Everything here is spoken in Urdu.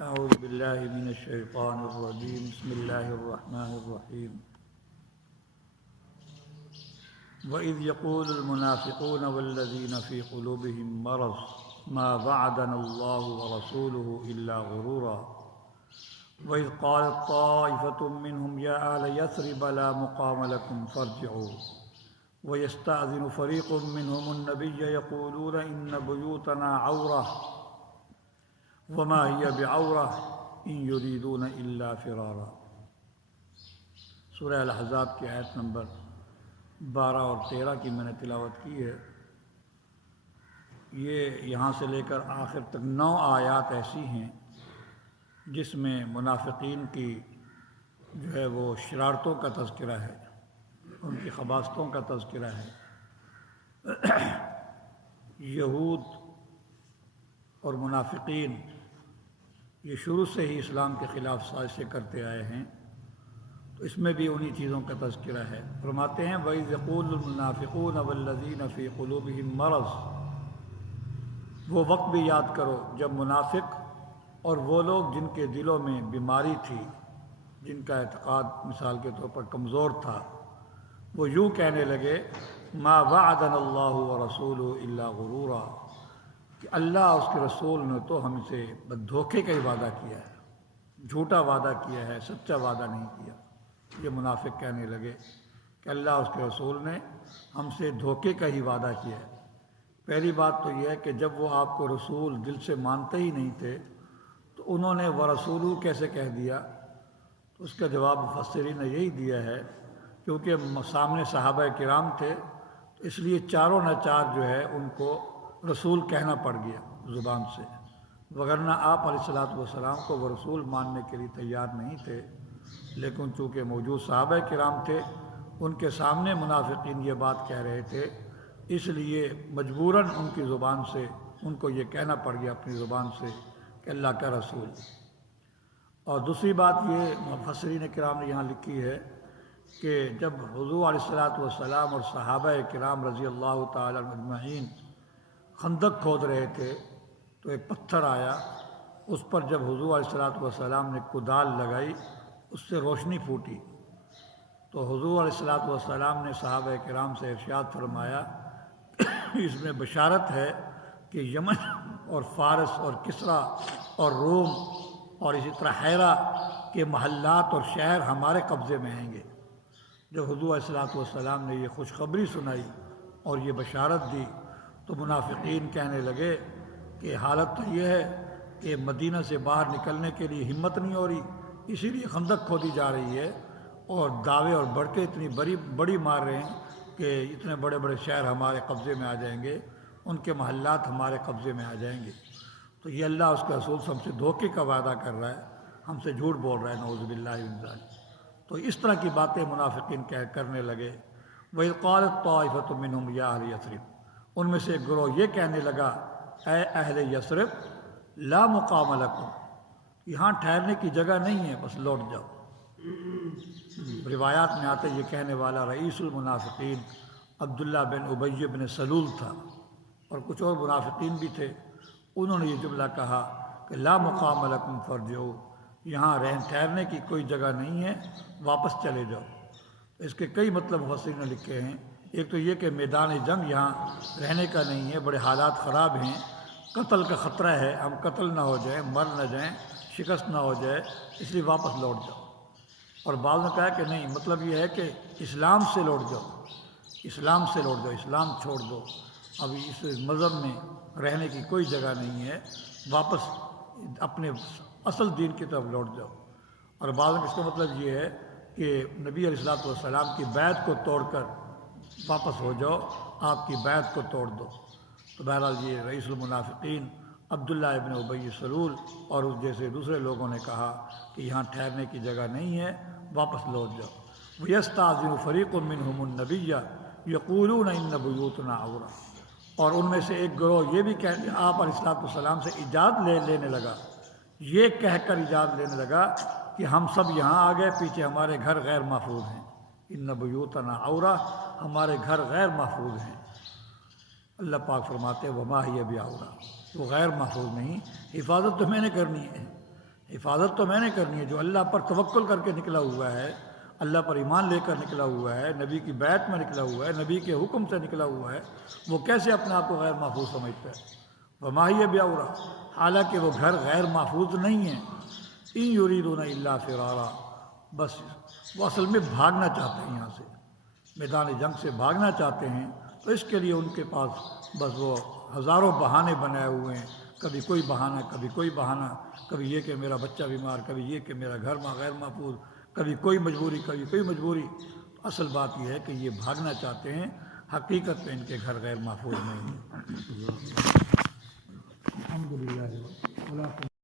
اعوذ باللہ من الشیطان الرجیم بسم اللہ الرحمن الرحیم وَإِذْ يَقُولُ الْمُنَافِقُونَ وَالَّذِينَ فِي قُلُوبِهِم مَّرَضٌ مَّا وَعَدَنَا اللَّهُ وَرَسُولُهُ إِلَّا غُرُورًا وَإِذْ قَالَتْ طَائِفَةٌ مِّنْهُمْ يَا أَهْلَ يَثْرِبَ لَا مُقَامَ لَكُمْ فَارْجِعُوا وَيَسْتَأْذِنُ فَرِيقٌ مِّنْهُمُ النَّبِيَّ يَقُولُونَ إِنَّ بُيُوتَنَا عَوْرَةٌ وَمَا هِيَ بِعَوْرَةٍ إِن يُرِيدُونَ إِلَّا فِرَارًا۔ سورہ الاحزاب کی آیت نمبر 12 اور 13 کی میں نے تلاوت کی ہے۔ یہ یہاں سے لے کر آخر تک 9 آیات ایسی ہیں جس میں منافقین کی جو ہے وہ شرارتوں کا تذکرہ ہے، ان کی خباثتوں کا تذکرہ ہے۔ یہود اور منافقین یہ شروع سے ہی اسلام کے خلاف سازشیں کرتے آئے ہیں، تو اس میں بھی انہی چیزوں کا تذکرہ ہے۔ فرماتے ہیں وَإِذْ يَقُولُ الْمُنَافِقُونَ وَالَّذِينَ فِي قُلُوبِهِم مَّرَضٌ، وہ وقت بھی یاد کرو جب منافق اور وہ لوگ جن کے دلوں میں بیماری تھی، جن کا اعتقاد مثال کے طور پر کمزور تھا، وہ یوں کہنے لگے مَا وَعَدَنَا اللَّهُ وَرَسُولُهُ إِلَّا غُرُورًا، کہ اللہ اور اس کے رسول نے تو ہم سے بس دھوکے کا ہی وعدہ کیا ہے، جھوٹا وعدہ کیا ہے، سچا وعدہ نہیں کیا۔ یہ منافق کہنے لگے کہ اللہ اور اس کے رسول نے ہم سے دھوکے کا ہی وعدہ کیا ہے۔ پہلی بات تو یہ ہے کہ جب وہ آپ کو رسول دل سے مانتے ہی نہیں تھے تو انہوں نے وَرَسُولُهُ کیسے کہہ دیا؟ تو اس کا جواب مفسرین نے یہی دیا ہے کیونکہ سامنے صحابہ کرام تھے، تو اس لیے چاروں ناچار جو ہے ان کو رسول کہنا پڑ گیا زبان سے، وگرنہ آپ علیہ السلام کو وہ رسول ماننے کے لیے تیار نہیں تھے، لیکن چونکہ موجود صحابہ کرام تھے، ان کے سامنے منافقین یہ بات کہہ رہے تھے، اس لیے مجبوراً ان کی زبان سے ان کو یہ کہنا پڑ گیا اپنی زبان سے کہ اللہ کا رسول۔ اور دوسری بات یہ مفسرین کرام نے یہاں لکھی ہے کہ جب حضور علیہ السلام اور صحابہ کرام رضی اللہ تعالیٰ عنہم اجمعین خندق کھود رہے تھے تو ایک پتھر آیا، اس پر جب حضور علیہ السلام نے کدال لگائی اس سے روشنی پھوٹی، تو حضور علیہ السلام نے صحابہ کرام سے ارشاد فرمایا اس میں بشارت ہے کہ یمن اور فارس اور کسریٰ اور روم اور اسی طرح حیرہ کے محلات اور شہر ہمارے قبضے میں آئیں گے۔ جب حضور علیہ السلام نے یہ خوشخبری سنائی اور یہ بشارت دی تو منافقین کہنے لگے کہ حالت تو یہ ہے کہ مدینہ سے باہر نکلنے کے لیے ہمت نہیں ہو رہی، اسی لیے خندق کھودی جا رہی ہے، اور دعوے اور بڑکے اتنی بڑی مار رہے ہیں کہ اتنے بڑے بڑے شہر ہمارے قبضے میں آ جائیں گے، ان کے محلات ہمارے قبضے میں آ جائیں گے۔ تو یہ اللہ اس کے رسول سے ہم سے دھوکے کا وعدہ کر رہا ہے، ہم سے جھوٹ بول رہا ہے، نعوذ باللہ من ذلک۔ تو اس طرح کی باتیں منافقین کرنے لگے۔ وَإِذْ قَالَتْ طَائِفَةٌ مِّنْهُمْ يَا أَهْلَ يَثْرِبَ، ان میں سے ایک گروہ یہ کہنے لگا اے اہل یثرب لا مقام لکم، یہاں ٹھہرنے کی جگہ نہیں ہے، بس لوٹ جاؤ۔ روایات میں آتے یہ کہنے والا رئیس المنافقین عبداللہ بن ابی بن سلول تھا، اور کچھ اور منافقین بھی تھے۔ انہوں نے یہ جملہ کہا کہ لا مقام لکم فارجعوا، یہاں ٹھہرنے کی کوئی جگہ نہیں ہے، واپس چلے جاؤ۔ اس کے کئی مطلب مفسرین نے لکھے ہیں۔ ایک تو یہ کہ میدان جنگ یہاں رہنے کا نہیں ہے، بڑے حالات خراب ہیں، قتل کا خطرہ ہے، ہم قتل نہ ہو جائیں، مر نہ جائیں، شکست نہ ہو جائے، اس لیے واپس لوٹ جاؤ۔ اور بعض نے کہا کہ نہیں، مطلب یہ ہے کہ اسلام سے لوٹ جاؤ، اسلام سے لوٹ جاؤ، اسلام چھوڑ دو، اب اس مذہب میں رہنے کی کوئی جگہ نہیں ہے، واپس اپنے اصل دین کی طرف لوٹ جاؤ۔ اور بعض میں اس کا مطلب یہ ہے کہ نبی علیہ السلام کی بیعت کو توڑ کر واپس ہو جاؤ، آپ کی بیعت کو توڑ دو۔ تو بہرحال یہ رئیس المنافقین عبداللہ ابن ابی سلول اور اس جیسے دوسرے لوگوں نے کہا کہ یہاں ٹھہرنے کی جگہ نہیں ہے، واپس لوٹ جاؤ۔ وَيَسْتَأْذِنُ فَرِيقٌ مِّنْهُمُ النَّبِيَّ يَقُولُونَ إِنَّ بُيُوتَنَا عَوْرَةٌ، اور ان میں سے ایک گروہ یہ بھی آپ علیہ السلام سے اجازت لینے لگا، یہ کہہ کر اجازت لینے لگا کہ ہم سب یہاں آ گئے، پیچھے ہمارے گھر غیر محفوظ ہیں۔ اِنَّ بُيُوتَنَا عَوْرَةٌ، ہمارے گھر غیر محفوظ ہیں۔ اللہ پاک فرماتے وَمَا هِيَ بِعَوْرَةٍ، وہ غیر محفوظ نہیں، حفاظت تو میں نے کرنی ہے، حفاظت تو میں نے کرنی ہے، جو اللہ پر توکل کر کے نکلا ہوا ہے، اللہ پر ایمان لے کر نکلا ہوا ہے، نبی کی بیعت میں نکلا ہوا ہے، نبی کے حکم سے نکلا ہوا ہے، وہ کیسے اپنے آپ کو غیر محفوظ سمجھتا ہے؟ وما ہی بیاورا، حالانکہ وہ گھر غیر محفوظ نہیں ہے۔ ان یریدون الا فرارا، بس وہ اصل میں بھاگنا چاہتے ہیں، یہاں سے میدان جنگ سے بھاگنا چاہتے ہیں، تو اس کے لیے ان کے پاس بس وہ ہزاروں بہانے بنائے ہوئے ہیں، کبھی کوئی بہانہ کبھی کوئی بہانہ، کبھی یہ کہ میرا بچہ بیمار، کبھی یہ کہ میرا گھر غیر محفوظ، کبھی کوئی مجبوری کبھی کوئی مجبوری۔ اصل بات یہ ہے کہ یہ بھاگنا چاہتے ہیں، حقیقت میں ان کے گھر غیر محفوظ نہیں ہیں۔ الحمدللہ۔